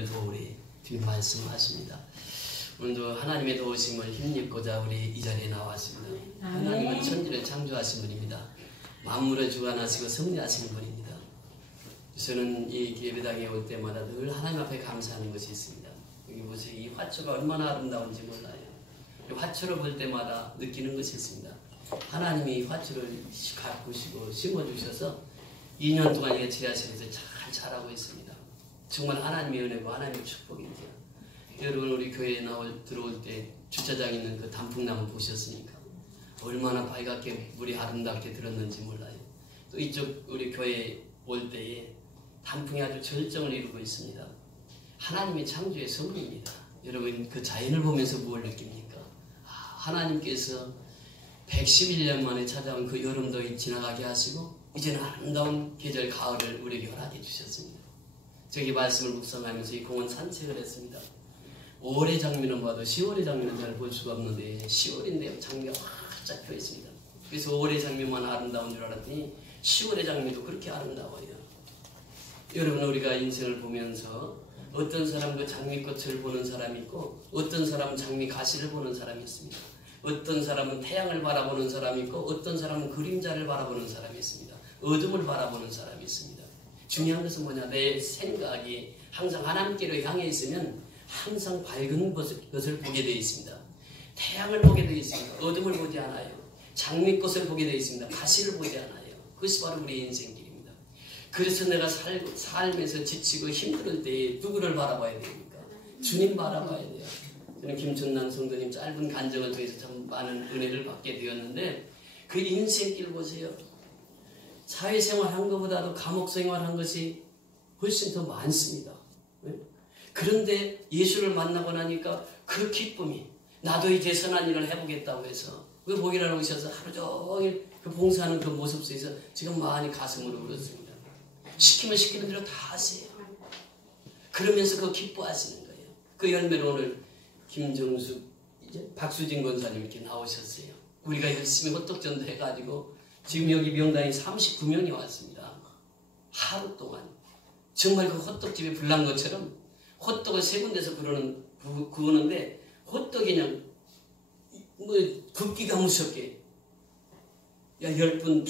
도우리 주님 말씀하십니다. 오늘도 하나님의 도우심을 힘입고자 우리 이 자리에 나왔습니다. 하나님은 천지를 창조하신 분입니다. 만물을 주관하시고 섭리하시는 분입니다. 저는 이 예배당에 올 때마다 늘 하나님 앞에 감사하는 것이 있습니다. 여기 보세요. 이 화초가 얼마나 아름다운지 몰라요. 이 화초를 볼 때마다 느끼는 것이 있습니다. 하나님이 이 화초를 가꾸시고 심어주셔서 2년 동안 이게 지하실에서 잘 자라고 있습니다. 정말 하나님의 은혜고 하나님의 축복입니다. 여러분 우리 교회에 들어올 때 주차장에 있는 그 단풍나무 보셨습니까? 얼마나 빨갛게 물이 아름답게 들었는지 몰라요. 또 이쪽 우리 교회에 올 때에 단풍이 아주 절정을 이루고 있습니다. 하나님의 창조의 선물입니다. 여러분 그 자연을 보면서 무엇을 느낍니까? 하나님께서 111년 만에 찾아온 그 여름도 지나가게 하시고 이제는 아름다운 계절 가을을 우리에게 허락해 주셨습니다. 저기 말씀을 묵상하면서 이 공원 산책을 했습니다. 5월의 장미는 봐도 10월의 장미는 잘 볼 수가 없는데 10월인데 장미가 활짝 펴 있습니다. 그래서 5월의 장미만 아름다운 줄 알았더니 10월의 장미도 그렇게 아름다워요. 여러분 우리가 인생을 보면서 어떤 사람 그 장미꽃을 보는 사람이 있고 어떤 사람은 장미 가시를 보는 사람이 있습니다. 어떤 사람은 태양을 바라보는 사람이 있고 어떤 사람은 그림자를 바라보는 사람이 있습니다. 어둠을 바라보는 사람이 있습니다. 중요한 것은 뭐냐? 내 생각이 항상 하나님께로 향해 있으면 항상 밝은 것을 보게 되어 있습니다. 태양을 보게 되어 있습니다. 어둠을 보지 않아요. 장미꽃을 보게 되어 있습니다. 가시를 보지 않아요. 그것이 바로 우리의 인생길입니다. 그래서 내가 삶에서 지치고 힘들 때 누구를 바라봐야 됩니까? 주님 바라봐야 돼요. 저는 김천남 성도님 짧은 간증을 통해서 참 많은 은혜를 받게 되었는데 그 인생길 보세요. 사회생활 한 것보다도 감옥생활 한 것이 훨씬 더 많습니다. 그런데 예수를 만나고 나니까 그 기쁨이 나도 이제 선한 일을 해보겠다고 해서 그 목요일에 오셔서 하루 종일 그 봉사하는 그 모습 속에서 지금 많이 가슴으로 울었습니다. 시키면 시키는 대로 다 하세요. 그러면서 그 기뻐하시는 거예요. 그 열매로 오늘 김정숙 이제 박수진 권사님 이렇게 나오셨어요. 우리가 열심히 호떡전도 해가지고 지금 여기 명단이 39명이 왔습니다. 하루 동안 정말 그 호떡집에 불난 것처럼 호떡을 3군데서 구우는데 호떡이 그냥 뭐 굽기가 무섭게 10분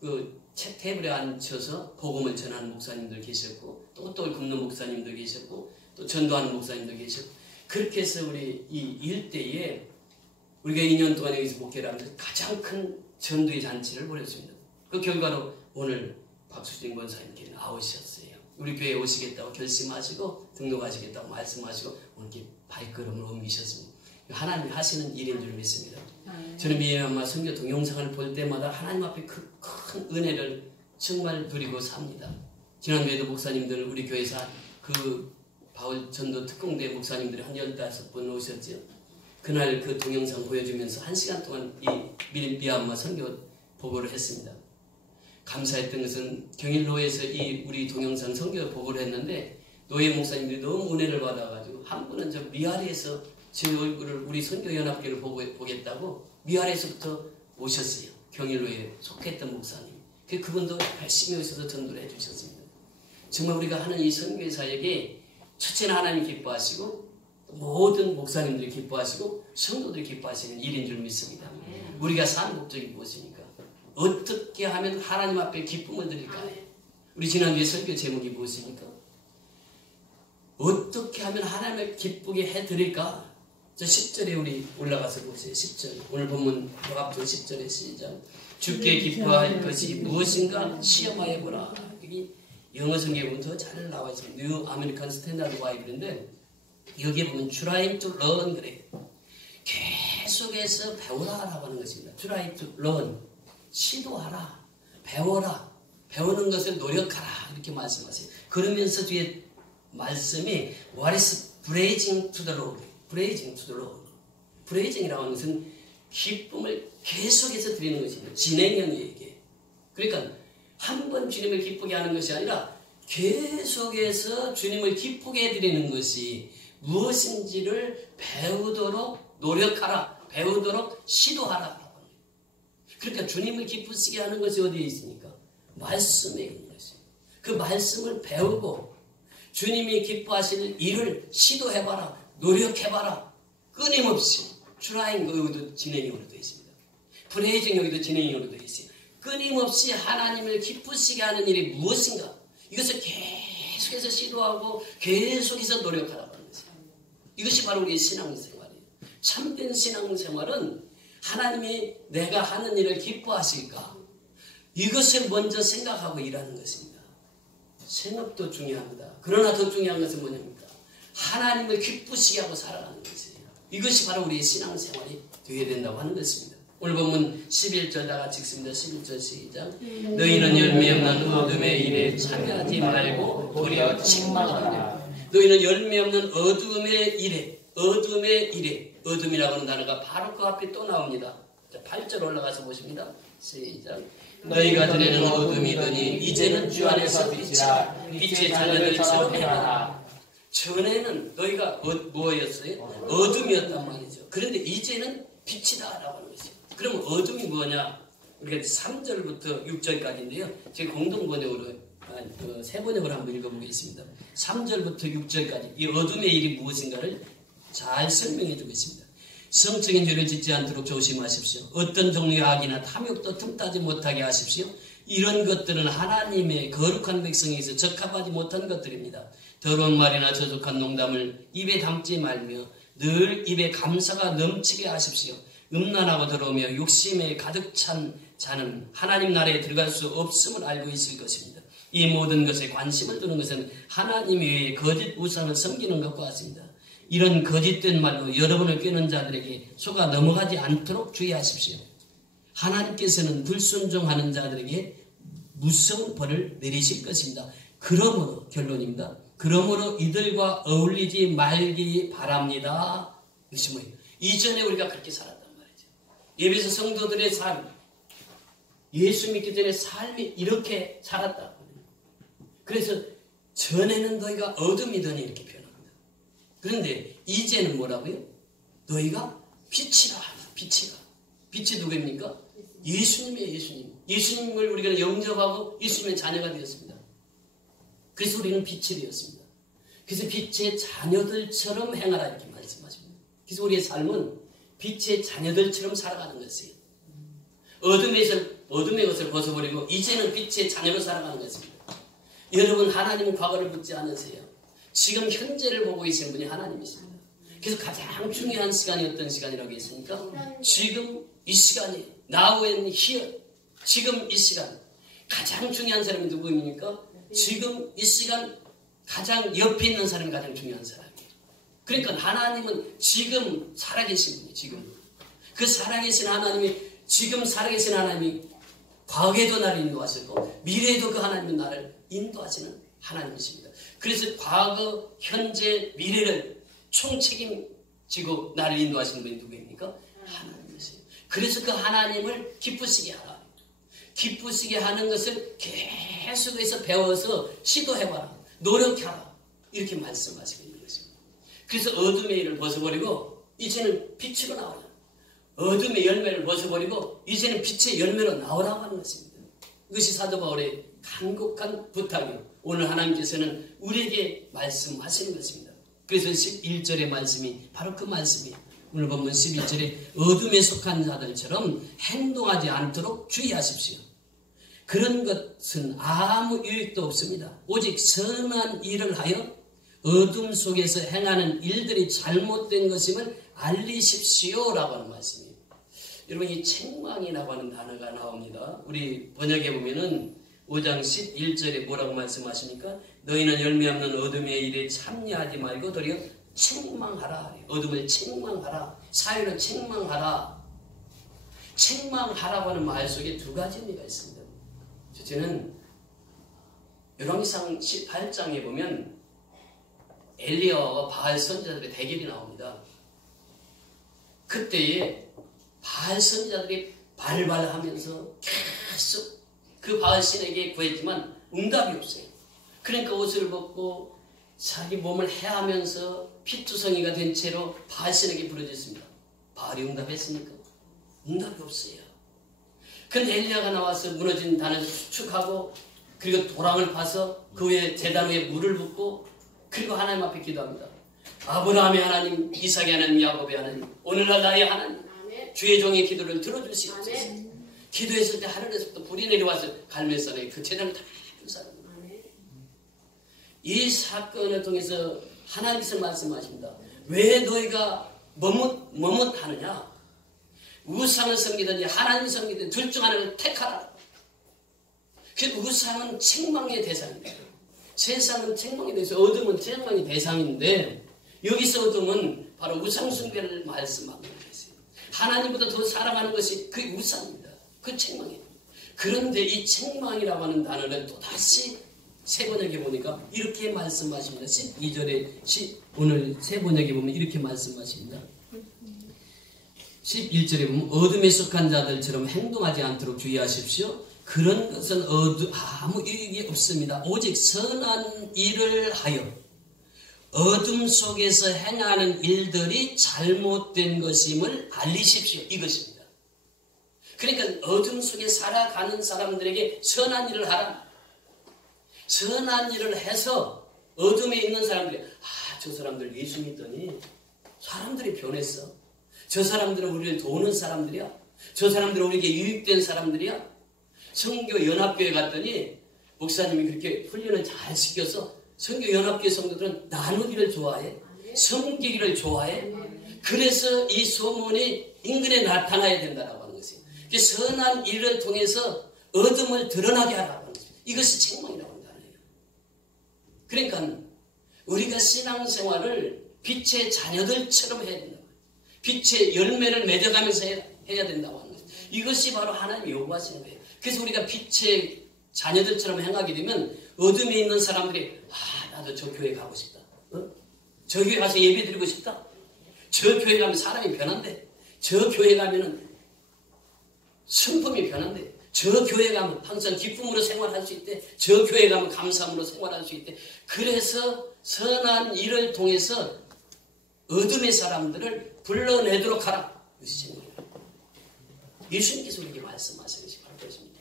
그 테이블에 앉혀서 복음을 전하는 목사님들 계셨고 또 호떡을 굽는 목사님도 계셨고 또 전도하는 목사님도 계셨고 그렇게 해서 우리 이 일대에 우리가 2년 동안 여기서 목회를 하면서 가장 큰 전도의 잔치를 벌였습니다. 그 결과로 오늘 박수진 권사님께 나오셨어요. 우리 교회에 오시겠다고 결심하시고 등록하시겠다고 말씀하시고 오늘 이렇게 발걸음을 옮기셨습니다. 하나님이 하시는 일인 줄 믿습니다. 저는 미얀마 선교 동영상을 볼 때마다 하나님 앞에 그 큰 은혜를 정말 누리고 삽니다. 지난주에도 목사님들 우리 교회에서 그 바울 전도 특공대 목사님들이 한 15분 오셨죠. 그날 그 동영상 보여주면서 1시간 동안 이 미얀마 선교 보고를 했습니다. 감사했던 것은 경일로에서 이 우리 동영상 선교 보고를 했는데 노예 목사님들이 너무 은혜를 받아가지고 한 분은 저 미아리에서 제 얼굴을 우리 선교연합교를 보겠다고 미아리에서부터 오셨어요. 경일로에 속했던 목사님. 그분도 열심히 오셔서 전도를 해주셨습니다. 정말 우리가 하는 이 선교의 사역에 첫째는 하나님 기뻐하시고 모든 목사님들이 기뻐하시고 성도들이 기뻐하시는 일인 줄 믿습니다. 우리가 사는 목적이 무엇입니까? 어떻게 하면 하나님 앞에 기쁨을 드릴까요? 우리 지난주에 설교 제목이 무엇입니까? 어떻게 하면 하나님을 기쁘게 해드릴까? 저 10절에 우리 올라가서 보세요. 10절 오늘 본문 앞으로 10절에 시작. 주께 기뻐할 것이 무엇인가 시험하여 보라. 여기 영어 성경에 보면 더 잘 나와 있습니다. 뉴 아메리칸 스탠다드 바이블인데 여기에 보면 trying to learn 그래요. 계속해서 배우라라고 하는 것입니다. try to learn. 시도하라. 배워라. 배우는 것을 노력하라. 이렇게 말씀하세요. 그러면서 뒤에 말씀이 What is praising to the Lord? praising to the Lord. praising이라고 하는 것은 기쁨을 계속해서 드리는 것입니다. 진행형이에요. 이게. 그러니까 한 번 주님을 기쁘게 하는 것이 아니라 계속해서 주님을 기쁘게 해드리는 것이 무엇인지를 배우도록 노력하라. 배우도록 시도하라. 그러니까 주님을 기쁘시게 하는 것이 어디에 있습니까? 말씀에 있는 것입니다. 그 말씀을 배우고 주님이 기뻐하시는 일을 시도해봐라. 노력해봐라. 끊임없이 트라잉 여기도 진행형으로 되어 있습니다. 프레이징 여기도 진행형으로 되어 있어요. 끊임없이 하나님을 기쁘시게 하는 일이 무엇인가? 이것을 계속해서 시도하고 계속해서 노력하라고 하는 것이에요. 이것이 바로 우리의 신앙생활이에요. 참된 신앙생활은 하나님이 내가 하는 일을 기뻐하실까? 이것을 먼저 생각하고 일하는 것입니다. 생각도 중요합니다. 그러나 더 중요한 것은 뭐냐입니까? 하나님을 기쁘시게 하고 살아가는 것이에요. 이것이 바로 우리의 신앙생활이 되어야 된다고 하는 것입니다. 오늘 본문 11절 다 같이 읽습니다. 11절 시작. 너희는 열매 없는 어둠의 일에 참여하지 말고 도리어 책망하라. 너희는 열매 없는 어둠의 일에, 어둠이라고 하는 단어가 바로 그 앞에 또 나옵니다. 8절 올라가서 보십니다. 시작. 너희가 전에는 어둠이더니 이제는 주 안에서 빛의 자녀들처럼 행하라. 전에는 너희가 뭐였어요? 어둠이었단 말이죠. 그런데 이제는 빛이다라고 하는 것이죠. 그럼 어둠이 뭐냐? 우리가 3절부터 6절까지인데요. 제가 공동번역으로 세 번역으로 한번 읽어보겠습니다. 3절부터 6절까지 이 어둠의 일이 무엇인가를 잘 설명해 주고 있습니다. 성적인 죄를 짓지 않도록 조심하십시오. 어떤 종류의 악이나 탐욕도 틈타지 못하게 하십시오. 이런 것들은 하나님의 거룩한 백성에서 적합하지 못한 것들입니다. 더러운 말이나 저속한 농담을 입에 담지 말며 늘 입에 감사가 넘치게 하십시오. 음란하고 더러우며 욕심에 가득 찬 자는 하나님 나라에 들어갈 수 없음을 알고 있을 것입니다. 이 모든 것에 관심을 두는 것은 하나님 외에 거짓 우상을 섬기는 것과 같습니다. 이런 거짓된 말로 여러분을 꾀는 자들에게 속아 넘어가지 않도록 주의하십시오. 하나님께서는 불순종하는 자들에게 무서운 벌을 내리실 것입니다. 그러므로 결론입니다. 그러므로 이들과 어울리지 말기 바랍니다. 이것이 뭐예요? 이전에 우리가 그렇게 살았단 말이죠. 예배소 성도들의 삶, 예수 믿기 전에 삶이 이렇게 살았다. 그래서 전에는 너희가 어둠이더니 이렇게 표현합니다. 그런데 이제는 뭐라고요? 너희가 빛이라 하나. 빛이 누구입니까? 예수님이에요. 예수님. 예수님을 우리가 영접하고 예수님의 자녀가 되었습니다. 그래서 우리는 빛이 되었습니다. 그래서 빛의 자녀들처럼 행하라 이렇게 말씀하십니다. 그래서 우리의 삶은 빛의 자녀들처럼 살아가는 것이에요. 어둠의 것을 벗어버리고 이제는 빛의 자녀로 살아가는 것입니다. 여러분 하나님은 과거를 묻지 않으세요. 지금 현재를 보고 계시는 분이 하나님이십니다. 그래서 가장 중요한 시간이 어떤 시간이라고 했습니까? 지금 이 시간이 Now and here. 지금 이 시간 가장 중요한 사람이 누구입니까? 지금 이 시간 가장 옆에 있는 사람이 가장 중요한 사람이에요. 그러니까 하나님은 지금 살아계신 분이 지금 그 살아계신 하나님이 지금 살아계신 하나님이 과거에도 나를 인도하셨고 미래에도 그 하나님은 나를 인도하시는 하나님이십니다. 그래서 과거, 현재, 미래를 총책임지고 나를 인도하시는 분이 누구입니까? 하나님이세요. 그래서 그 하나님을 기쁘시게 하라. 기쁘시게 하는 것을 계속해서 배워서 시도해봐라. 노력해라. 이렇게 말씀하시고 있는 것입니다. 그래서 어둠의 일을 벗어버리고 이제는 빛으로 나오라. 어둠의 열매를 벗어버리고 이제는 빛의 열매로 나오라고 하는 것입니다. 이것이 사도 바울의 간곡한 부탁이요. 오늘 하나님께서는 우리에게 말씀하시는 것입니다. 그래서 11절의 말씀이 바로 그 말씀이에요. 오늘 본문 11절에 어둠에 속한 자들처럼 행동하지 않도록 주의하십시오. 그런 것은 아무 유익도 없습니다. 오직 선한 일을 하여 어둠 속에서 행하는 일들이 잘못된 것임을 알리십시오라고 하는 말씀이에요. 여러분 이 책망이라고 하는 단어가 나옵니다. 우리 번역해 보면은 5장 11절에 뭐라고 말씀하십니까? 너희는 열매 없는 어둠의 일에 참여하지 말고 도리어 책망하라. 어둠을 책망하라. 사회를 책망하라. 책망하라고 하는 말 속에 두 가지 의미가 있습니다. 첫째는 열왕기상 18장에 보면 엘리야와 바알 선지자들의 대결이 나옵니다. 그때에 바알 선지자들이 발발하면서 계속 그 바알 신에게 구했지만 응답이 없어요. 그러니까 옷을 벗고 자기 몸을 해하면서 피투성이가 된 채로 바알 신에게 부르짖습니다. 바알이 응답했습니까? 응답이 없어요. 그런데 엘리야가 나와서 무너진 단을 수축하고 그리고 도랑을 파서 그 위에 제단 위에 물을 붓고 그리고 하나님 앞에 기도합니다. 아브라함의 하나님, 이삭의 하나님, 야곱의 하나님, 오늘날 나의 하나님, 주의 종의 기도를 들어주시옵소서. 기도했을 때 하늘에서부터 불이 내려와서 갈멜산에 그 재단을 다 불사합니다. 이 사건을 통해서 하나님께서 말씀하십니다. 왜 너희가 머뭇하느냐? 우상을 섬기든지 하나님을 섬기든지 둘 중 하나를 택하라. 그 우상은 책망의 대상입니다. 세상은 책망의 대상, 어둠은 책망의 대상인데 여기서 어둠은 바로 우상 숭배를 말씀하고 있어요. 하나님보다 더 사랑하는 것이 그 우상입니다. 그 책망이에요. 그런데 이 책망이라고 하는 단어를 또다시 새 번역에 보니까 이렇게 말씀하십니다. 12절에 오늘 새 번역에 보면 이렇게 말씀하십니다. 11절에 보면 어둠에 속한 자들처럼 행동하지 않도록 주의하십시오. 그런 것은 아무 유익이 없습니다. 오직 선한 일을 하여 어둠 속에서 행하는 일들이 잘못된 것임을 알리십시오. 이것입니다. 그러니까 어둠 속에 살아가는 사람들에게 선한 일을 하라. 선한 일을 해서 어둠에 있는 사람들이 저 사람들 예수 믿더니 사람들이 변했어. 저 사람들은 우리를 도우는 사람들이야. 저 사람들은 우리에게 유익된 사람들이야. 성교 연합교회 갔더니 목사님이 그렇게 훈련을 잘 시켜서 성교 연합교회 성도들은 나누기를 좋아해. 섬기기를 좋아해. 그래서 이 소문이 인근에 나타나야 된다라고 하는 것이에요. 선한 일을 통해서 어둠을 드러나게 하라고 하는 것이에요. 이것이 책망이라고 한다는 거예요. 그러니까 우리가 신앙생활을 빛의 자녀들처럼 해야 된다. 빛의 열매를 맺어가면서 해야 된다고 하는 거예요. 이것이 바로 하나님이 요구하시는 거예요. 그래서 우리가 빛의 자녀들처럼 행하게 되면 어둠에 있는 사람들이 나도 저 교회 가고 싶다. 저 교회 가서 예배 드리고 싶다. 저 교회 가면 사람이 변한대. 저 교회 가면은 성품이 변한대. 저 교회 가면 항상 기쁨으로 생활할 수 있대. 저 교회 가면 감사함으로 생활할 수 있대. 그래서 선한 일을 통해서 어둠의 사람들을 불러내도록 하라. 이것이 제목이에요. 예수님께서 우리에게 말씀하신 것이 바로 그것입니다.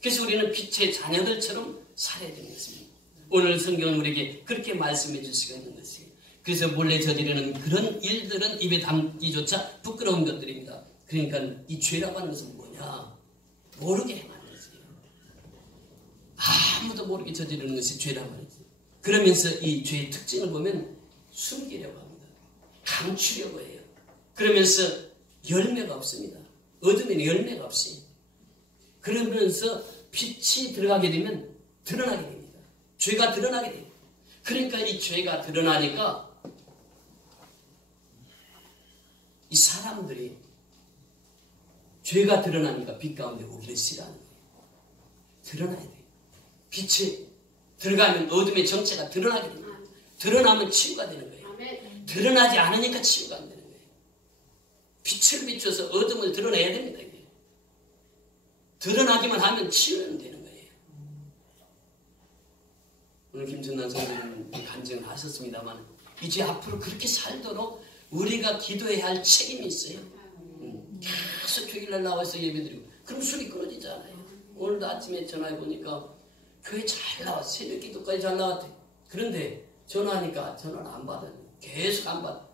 그래서 우리는 빛의 자녀들처럼 살아야 되는 것입니다. 오늘 성경은 우리에게 그렇게 말씀해 주시고 있는 것이에요. 그래서 몰래 저지르는 그런 일들은 입에 담기조차 부끄러운 것들입니다. 그러니까 이 죄라고 하는 것은 뭐냐? 모르게 행하는 것이에요. 아무도 모르게 저지르는 것이 죄라고 하는 것이에요. 그러면서 이 죄의 특징을 보면 숨기려고 합니다. 감추려고 해요. 그러면서 열매가 없습니다. 어둠에는 열매가 없어요. 그러면서 빛이 들어가게 되면 드러나게 됩니다. 죄가 드러나게 돼요. 그러니까 이 죄가 드러나니까 이 사람들이 죄가 드러나니까 빛 가운데 오기를 싫어하는 거예요. 드러나야 돼요. 빛이 들어가면 어둠의 정체가 드러나게 됩니다. 드러나면 치유가 되는 거예요. 드러나지 않으니까 치유가 안 되는 거예요. 빛을 비춰서 어둠을 드러내야 됩니다. 이게. 드러나기만 하면 치유는 되는 거예요. 오늘 김준남 선생님 간증을 하셨습니다만 이제 앞으로 그렇게 살도록 우리가 기도해야 할 책임이 있어요. 계속 주일날 나와서 예배드리고 그럼 술이 끊어지잖아요. 오늘도 아침에 전화해보니까 교회 잘 나왔어. 새벽 기도까지 잘 나왔대. 그런데 전화하니까 전화를 안 받아요. 계속 안 받아.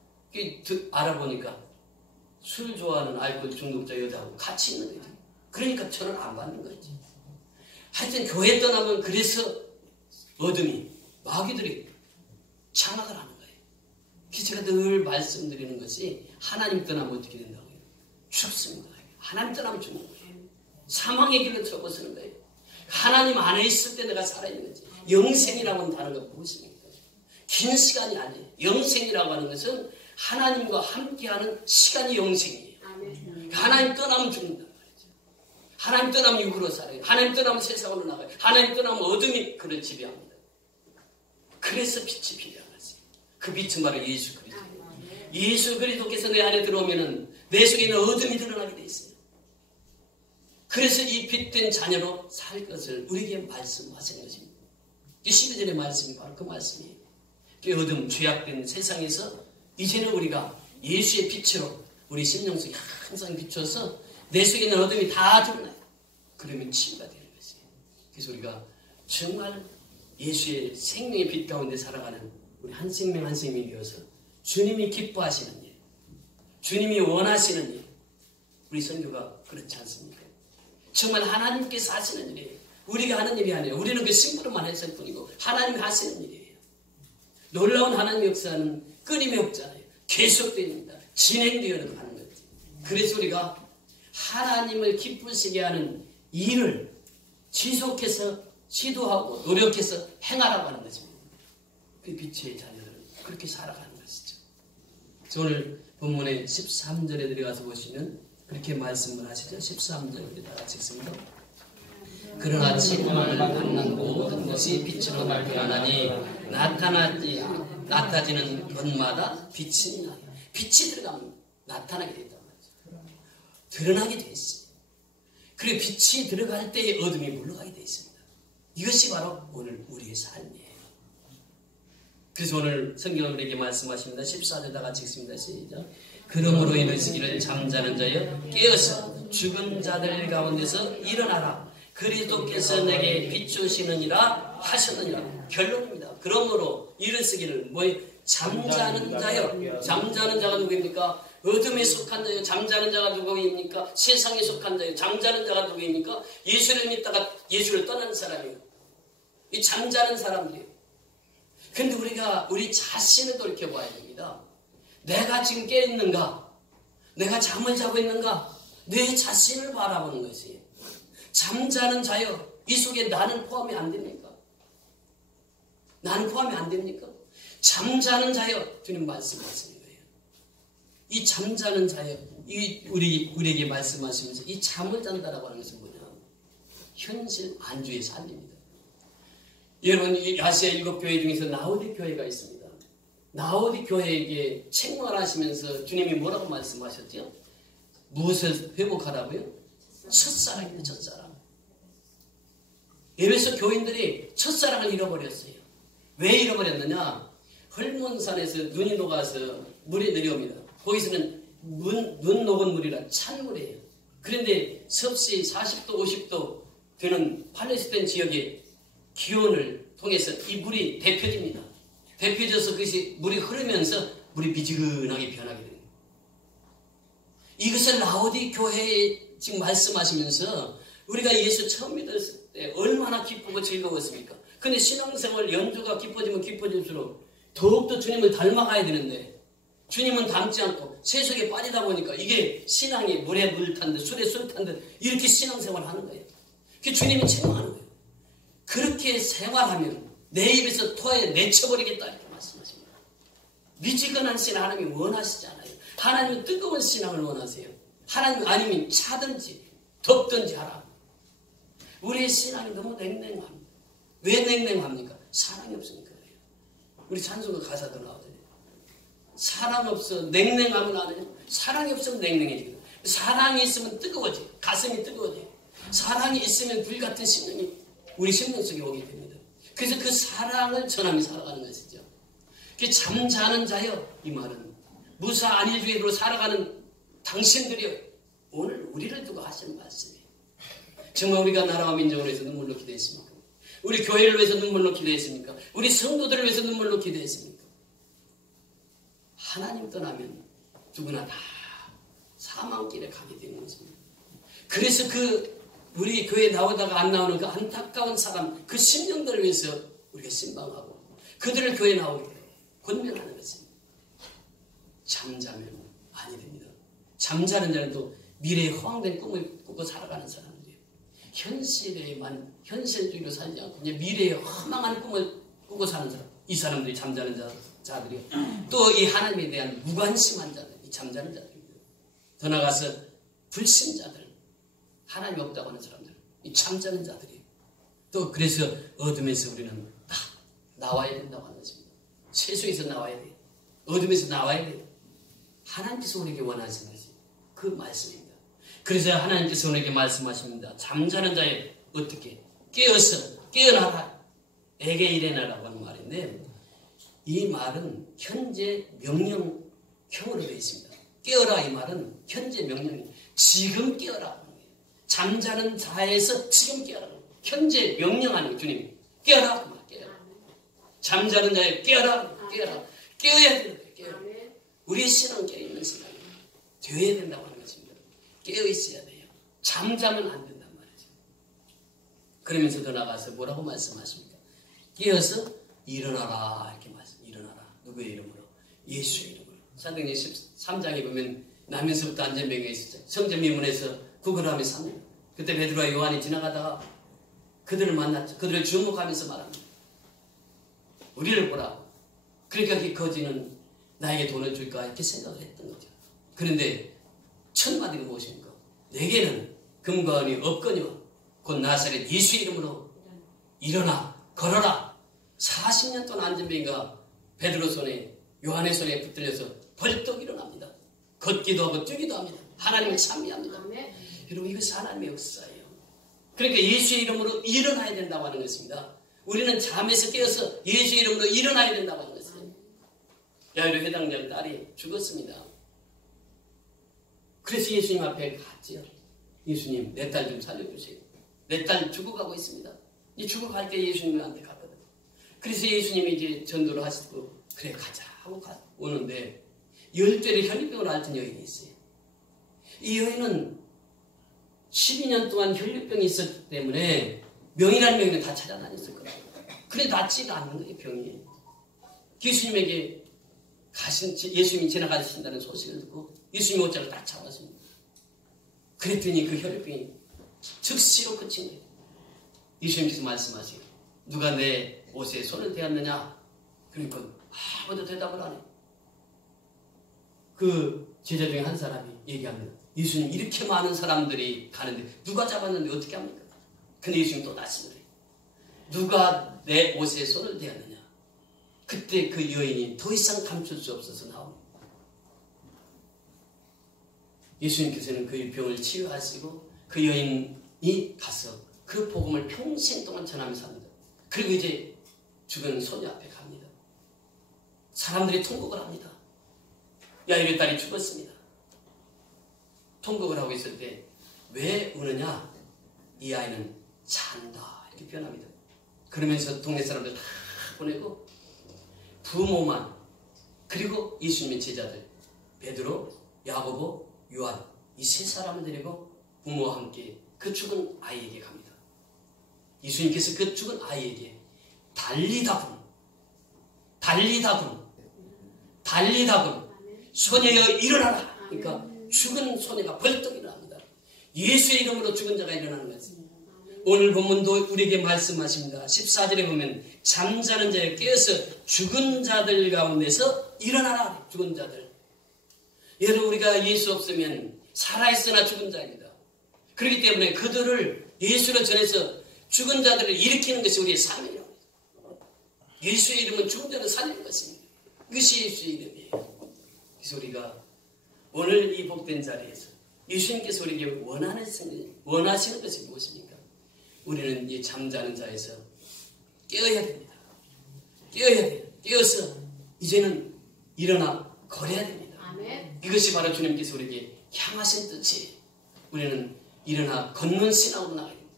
알아보니까 술 좋아하는 알코올 중독자 여자하고 같이 있는 거지. 그러니까 전화를 안 받는 거지. 하여튼 교회 떠나면 그래서 어둠이 마귀들이 장악을 하는 거예요. 그래서 제가 늘 말씀드리는 것이 하나님 떠나면 어떻게 된다고요? 죽습니다. 하나님 떠나면 죽는 거예요. 사망의 길로 접어서는 거예요. 하나님 안에 있을 때 내가 살아있는 거지. 영생이라고 하는 단어가 무엇입니까? 긴 시간이 아니에요. 영생이라고 하는 것은 하나님과 함께하는 시간이 영생이에요. 하나님 떠나면 죽는단 말이죠. 하나님 떠나면 육으로 살아요. 하나님 떠나면 세상으로 나가요. 하나님 떠나면 어둠이 그를 지배합니다. 그래서 빛이 필요한 거지. 그 빛은 바로 예수 그리스도. 예수 그리스도께서 내 안에 들어오면은 내 속에 있는 어둠이 드러나게 돼 있어요. 그래서 이 빛된 자녀로 살 것을 우리에게 말씀하시는 것입니다. 12절의 말씀이 바로 그 말씀이에요. 그 어둠, 죄악된 세상에서 이제는 우리가 예수의 빛으로 우리 심령 속에 항상 비춰서 내 속에 있는 어둠이 다 드러나요. 그러면 치유가 되는 것이에요. 그래서 우리가 정말 예수의 생명의 빛 가운데 살아가는 우리 한 생명 한 생명이 되어서 주님이 기뻐하시는 일, 주님이 원하시는 일, 우리 선교가 그렇지 않습니까? 정말 하나님께서 하시는 일이에요. 우리가 하는 일이 아니에요. 우리는 그 심부름만 했을 뿐이고 하나님이 하시는 일이에요. 놀라운 하나님의 역사는 끊임이 없잖아요. 계속됩니다. 진행되어 가는 거죠. 그래서 우리가 하나님을 기쁘시게 하는 일을 지속해서 시도하고 노력해서 행하라고 하는 것입니다. 그 빛의 자녀들은 그렇게 살아가는 것이죠. 오늘 본문의 13절에 들어가서 보시면 그렇게 말씀을 하시죠. 13절 우리 다 같이 읽습니다. 그러나 진노를 받는 모든 것이 빛으로 발표하나니 나타지는 것마다 빛이 나요. 빛이 들어가면 나타나게 된단 말이죠. 드러나게 돼 있어요. 그리고 빛이 들어갈 때에 어둠이 물러가게 돼 있습니다. 이것이 바로 오늘 우리의 삶이에요. 그래서 오늘 성경은 우리에게 말씀하십니다. 14절 다 같이 읽습니다. 시작. 그러므로 이르시기를 잠자는 자여 깨어서 죽은 자들 가운데서 일어나라. 그리스도께서 내게 비추시느니라 하셨느니라. 결론입니다. 그러므로 이르시기를 잠자는 자여. 잠자는 자가 누구입니까? 어둠에 속한 자여. 잠자는 자가 누구입니까? 세상에 속한 자여. 잠자는 자가 누구입니까? 예수를 믿다가 예수를 떠나는 사람이에요. 이 잠자는 사람들이에요. 근데 우리가 우리 자신을 돌이켜봐야 됩니다. 내가 지금 깨있는가? 내가 잠을 자고 있는가? 내 자신을 바라보는 것이에요. 잠자는 자여. 이 속에 나는 포함이 안 됩니까? 나는 포함이 안 됩니까? 잠자는 자여. 주님 말씀하시는 거예요. 이 잠자는 자여. 우리에게 말씀하시면서 이 잠을 잔다라고 하는 것은 뭐냐? 현실 안주의 삶입니다. 여러분, 아시아 7교회 중에서 나오디 교회가 있습니다. 나오디 교회에게 책망하시면서 주님이 뭐라고 말씀하셨죠? 무엇을 회복하라고요? 첫사랑입니다. 첫사랑. 에베소 교인들이 첫사랑을 잃어버렸어요. 왜 잃어버렸느냐? 헐몬산에서 눈이 녹아서 물이 내려옵니다. 거기서는 눈 녹은 물이라 찬물이에요. 그런데 섭씨 40도 50도 되는 팔레스타인 지역의 기온을 통해서 이 물이 데펴집니다. 데펴져서 그것이 물이 흐르면서 물이 미지근하게 변하게 됩니다. 이것을 라오디 교회에 지금 말씀하시면서 우리가 예수 처음 믿었을 때 얼마나 기쁘고 즐거웠습니까? 근데 신앙생활 연주가 깊어지면 깊어질수록 더욱더 주님을 닮아가야 되는데 주님은 닮지 않고 세속에 빠지다 보니까 이게 신앙이 물에 물 탄 듯 술에 술 탄 듯 이렇게 신앙생활을 하는 거예요. 그게 주님이 책망하는 거예요. 그렇게 생활하면 내 입에서 토해 내쳐버리겠다 이렇게 말씀하십니다. 미지근한 신앙 하나님이 원하시지 않아요. 하나님은 뜨거운 신앙을 원하세요. 하나님 아니면 차든지 덥든지 하라. 우리의 신앙이 너무 냉랭합니다. 왜 냉랭합니까? 사랑이 없으니까 그래요. 우리 찬송가 가사도 나오잖아요. 사랑 없어 냉랭하면 안 해요. 사랑이 없으면 냉랭해지거든요. 사랑이 있으면 뜨거워져요. 가슴이 뜨거워져요. 사랑이 있으면 불같은 심령이 우리 심령 속에 오게 됩니다. 그래서 그 사랑을 전하며 살아가는 것이죠. 잠자는 자여, 이 말은 무사 안일주의로 살아가는 당신들이여, 오늘 우리를 두고 하시는 말씀이에요. 정말 우리가 나라와 민족을 위해서 눈물로 기도했습니까? 우리 교회를 위해서 눈물로 기도했습니까? 우리 성도들을 위해서 눈물로 기도했습니까? 하나님 떠나면 누구나 다 사망길에 가게 되는 것입니다. 그래서 우리 교회에 나오다가 안 나오는 그 안타까운 사람, 그 심령들을 위해서 우리가 신방하고 그들을 교회에 나오게 권면하는 것입니다. 잠자면 아니 됩니다. 잠자는 자는 또 미래에 허황된 꿈을 꾸고 살아가는 사람들이에요. 현실에만 현실주의로 살지 않고 그냥 미래에 허망한 꿈을 꾸고 사는 사람, 이 사람들이 잠자는 자들이요. 또 이 하나님에 대한 무관심한 자들, 이 잠자는 자들입니다. 더 나아가서 불신자들, 하나님이 없다고 하는 사람들, 이 잠자는 자들이에요. 또 그래서 어둠에서 우리는 다 나와야 된다고 하는 것입니다. 세속에서 나와야 돼요. 어둠에서 나와야 돼요. 하나님께서 우리에게 원하시는 것이 그 말씀입니다. 그래서 하나님께서 우리에게 말씀하십니다. 잠자는 자에 어떻게 깨어서 깨어나라, 에게 일어나라고 하는 말인데, 이 말은 현재 명령형으로 되어 있습니다. 깨어라, 이 말은 현재 명령이 지금 깨어라. 잠자는 자에서 지금 깨어라. 현재 명령하는 주님, 깨어라. 깨어라. 잠자는 자에 깨어라. 깨어라. 깨어야 된다. 깨어라. 우리의 신은 깨어있는 신앙이 되어야 된다고 하는 것입니다. 깨어 있어야 돼요. 잠자면 안 된단 말이죠. 그러면서 더 나가서 뭐라고 말씀하십니까? 깨어서 일어나라 이렇게 말씀. 일어나라. 누구의 이름으로? 예수의 이름으로. 사도행전 13장에 보면 나면서부터 안전병에 있었죠. 성전 미문에서 구걸하며 삽니다. 그때 베드로와 요한이 지나가다가 그들을 만났죠. 그들을 주목하면서 말합니다. 우리를 보라고. 그러니까 이 거지는 나에게 돈을 줄까 이렇게 생각을 했던 거죠. 그런데 첫 마디가 무엇입니까? 내게는 금과 은이 없거니와 곧 나사렛 예수의 이름으로 일어나 걸어라. 40년 동안 안전병이가 베드로 손에 요한의 손에 붙들려서 벌떡 일어납니다. 걷기도 하고 뛰기도 합니다. 하나님을 찬미합니다. 여러분 이것이 하나님의 역사예요. 그러니까 예수의 이름으로 일어나야 된다고 하는 것입니다. 우리는 잠에서 깨어서 예수의 이름으로 일어나야 된다고 하는 것입니다. 야이로 회당장 딸이 죽었습니다. 그래서 예수님 앞에 갔지요. 예수님 내 딸 좀 살려주세요. 내 딸 죽어가고 있습니다. 이 죽어갈 때 예수님한테 갔거든요. 그래서 예수님이 이제 전도를 하시고 그래 가자 하고 오는데 10대의 혈류병을 앓던 여인이 있어요. 이 여인은 12년 동안 혈류병이 있었기 때문에 명이라는 명의는 다 찾아다녔을 거라고. 그래 낫지가 않는 거예요. 병이. 예수님에게 예수님이 지나가신다는 소식을 듣고 예수님이 옷장을 딱 잡았습니다. 그랬더니 그 혈류병이 즉시로 그친 거예요. 예수님께서 말씀하시고 누가 내 옷에 손을 대었느냐? 그러니까 아무도 대답을 안 해요. 그 제자 중에 한 사람이 얘기합니다. 예수님 이렇게 많은 사람들이 가는데 누가 잡았는데 어떻게 합니까? 근데 예수님 또 말씀을 해요. 누가 내 옷에 손을 대었느냐? 그때 그 여인이 더 이상 감출 수 없어서 나옵니다. 예수님께서는 그 병을 치유하시고 그 여인이 가서 그 복음을 평생 동안 전하면서 합니다. 그리고 이제 죽은 소녀 앞에 갑니다. 사람들이 통곡을 합니다. 야이로의 딸이 죽었습니다. 통곡을 하고 있을 때 왜 우느냐? 이 아이는 잔다 이렇게 표현합니다. 그러면서 동네 사람들 다 보내고 부모만 그리고 예수님의 제자들 베드로, 야고보, 요한 이 세 사람을 데리고 부모와 함께 그 죽은 아이에게 갑니다. 예수님께서 그 죽은 아이에게 달리다군 소녀여 일어나라. 그러니까 죽은 소녀가 벌떡 일어납니다. 예수의 이름으로 죽은 자가 일어나는 것입니다. 오늘 본문도 우리에게 말씀하십니다. 14절에 보면 잠자는 자에 깨어서 죽은 자들 가운데서 일어나라. 죽은 자들. 여러분 우리가 예수 없으면 살아있으나 죽은 자입니다. 그렇기 때문에 그들을 예수로 전해서 죽은 자들을 일으키는 것이 우리의 사명입니다. 예수의 이름은 죽은 자를 살리는 것입니다. 이것이 예수의 이름이에요. 그래서 우리가 오늘 이 복된 자리에서 예수님께서 우리에게 원하시는 것이 무엇입니까? 우리는 이 잠자는 자에서 깨어야 됩니다. 깨어야 돼요. 깨어서 이제는 일어나 걸어야 됩니다. 아멘. 이것이 바로 주님께서 우리에게 향하신 뜻이 우리는 일어나 걷는 신앙으로 나가야 됩니다.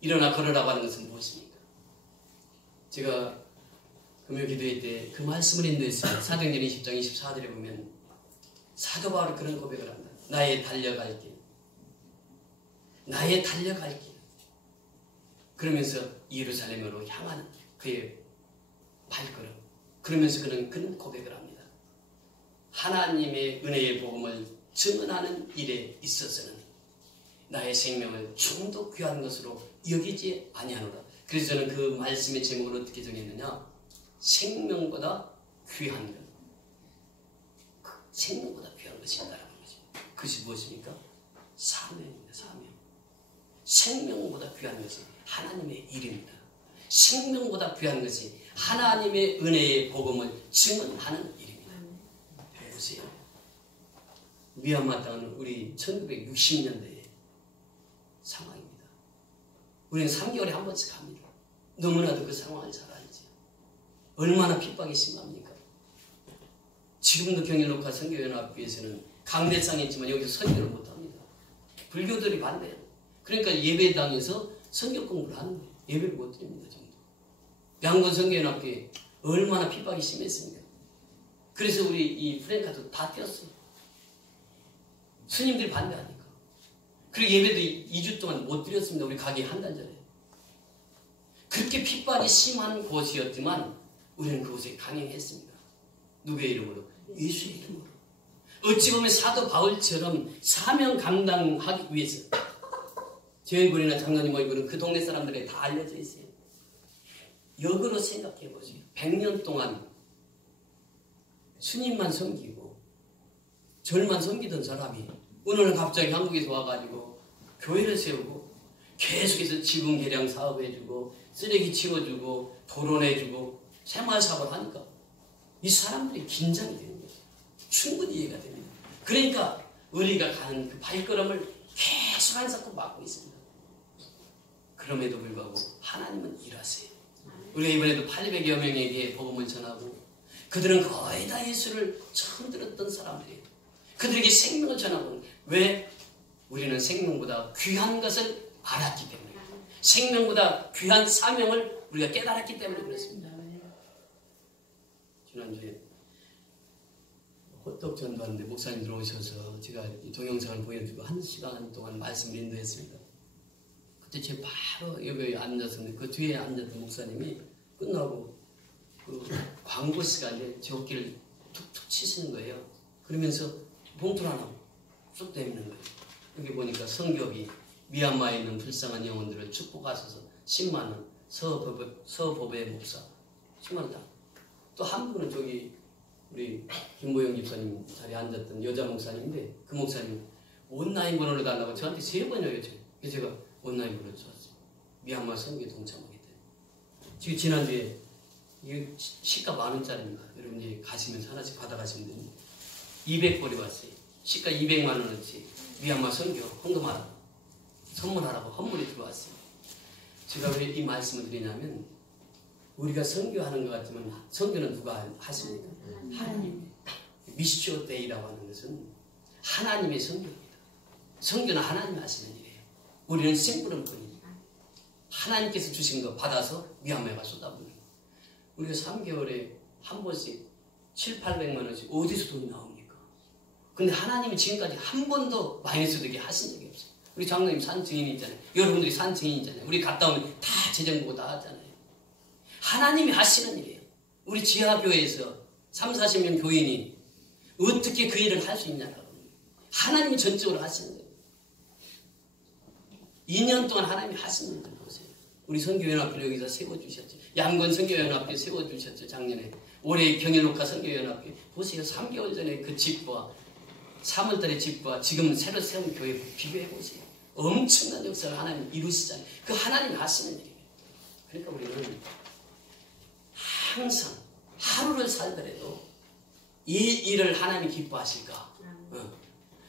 일어나 걸으라고 하는 것은 무엇입니까? 제가 금요 기도회 때 그 말씀을 인도했습니다. 사도행전 20장 24절에 보면 사도 바울이 그런 고백을 합니다. 나의 달려갈 길. 그러면서 예루살렘으로 향하는 그의 발걸음. 그러면서 그는 고백을 합니다. 하나님의 은혜의 복음을 증언하는 일에 있어서는 나의 생명을 좀더 귀한 것으로 여기지 아니하노라. 그래서 저는 그 말씀의 제목을 어떻게 정했느냐? 생명보다 귀한 것. 생명보다 귀한 것이 있다라는 거죠. 그것이 무엇입니까? 사명입니다. 사명. 생명보다 귀한 것이 하나님의 일입니다. 생명보다 귀한 것이 하나님의 은혜의 복음을 증언하는 일입니다. 보세요. 미얀마 땅은 우리 1960년대의 상황입니다. 우리는 3개월에 한 번씩 갑니다. 너무나도 그 상황을 잘 알지. 얼마나 핍박이 심합니까? 지금도 경일녹화 선교연합회에서는 강대상에 있지만 여기서 선교를 못합니다. 불교들이 반대해요. 그러니까 예배당에서 선교 공부를 하는 거예요. 예배를 못 드립니다. 정도. 양곤 선교연합회 얼마나 핍박이 심했습니까? 그래서 우리 이 프랭카도 다 뛰었어요. 스님들이 반대하니까. 그리고 예배도 2주 동안 못 드렸습니다. 우리 가기 한 달 전에. 그렇게 핍박이 심한 곳이었지만 우리는 그곳에 강행했습니다. 누구의 이름으로? 예수의 이름으로. 어찌 보면 사도 바울처럼 사명 감당하기 위해서 재회군이나 장로님 얼굴은 그 동네 사람들에게 다 알려져 있어요. 역으로 생각해 보세요. 100년 동안 스님만 섬기고 절만 섬기던 사람이 어느 날 갑자기 한국에서 와가지고 교회를 세우고 계속해서 지붕 개량 사업해주고 쓰레기 치워주고 토론해주고 생활사업을 하니까 이 사람들이 긴장이 되는 거죠. 충분히 이해가 됩니다. 그러니까 우리가 가는 그 발걸음을 계속 한사코 막고 있습니다. 그럼에도 불구하고 하나님은 일하세요. 우리가 이번에도 800여 명에게 복음을 전하고 그들은 거의 다 예수를 처음 들었던 사람들이에요. 그들에게 생명을 전하고 왜? 우리는 생명보다 귀한 것을 알았기 때문에 생명보다 귀한 사명을 우리가 깨달았기 때문에 그렇습니다. 지난주에 호떡 전도하는데 목사님 들어오셔서 제가 이 동영상을 보여주고 1시간 동안 말씀을 인도했습니다. 그때 제가 바로 여기 앉았었는데 그 뒤에 앉았던 목사님이 끝나고 그 광고 시간에 제 어깨를 툭툭 치시는 거예요. 그러면서 봉투를 하나 쑥 내미는 거예요. 여기 보니까 성격이 미얀마에 있는 불쌍한 영혼들을 축복하셔서 10만 원, 서보배 목사 10만 원 다. 또 한 분은 저기 우리 김보영 집사님 자리에 앉았던 여자 목사님인데 그 목사님 온라인 번호를 달라고 저한테 3번이나 요청해요. 그래서 제가 온라인 번호를 줬어요. 미얀마 선교에 동참하게 돼요. 지금 지난주에 이게 시가 10,000원짜리입니다. 여러분들이 가시면서 하나씩 받아가시면 됩니다. 200벌이 왔어요. 시가 200만 원어치 미얀마 선교 헌금하라고 선물하라고 헌물이 들어왔어요. 제가 왜 이 말씀을 드리냐면 우리가 선교하는 것 같지만 선교는 누가 하십니까? 하나님. 미시오 데이라고 하는 것은 하나님의 선교입니다. 선교는 하나님이 하시는 일이에요. 우리는 심부름 뿐입니다. 하나님께서 주신 거 받아서 미얀마에 가서 쏟아부는 거예요. 우리가 3개월에 한 번씩 700~800만 원씩 어디서 돈이 나옵니까? 근데 하나님이 지금까지 한 번도 마이너스 되게 하신 적이 없어요. 우리 장로님 산 증인이 있잖아요. 여러분들이 산 증인이 있잖아요. 우리 갔다 오면 다 재정 보고 다 하잖아요. 하나님이 하시는 일이에요. 우리 지하교회에서 30~40명 교인이 어떻게 그 일을 할 수 있냐고. 하나님이 전적으로 하시는 거예요. 2년 동안 하나님이 하시는 일을 보세요. 우리 선교연합회 여기서 세워주셨죠. 양건 선교연합회 세워주셨죠. 작년에. 올해 경일녹화 선교연합회. 보세요. 3개월 전에 그 집과 3월달의 집과 지금 새로 세운 교회 비교해보세요. 엄청난 역사를 하나님 이루시잖아요. 그 하나님이 하시는 일이에요. 그러니까 우리는 항상 하루를 살더라도 이 일을 하나님이 기뻐하실까?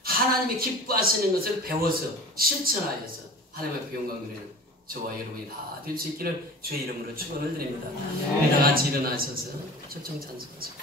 하나님이 기뻐하시는 것을 배워서 실천하여서 하나님 앞에 영광 드리는 저와 여러분이 다 될 수 있기를 주의 이름으로 축원을 드립니다. 우리 다 같이 일어나셔서 초청 찬송하시고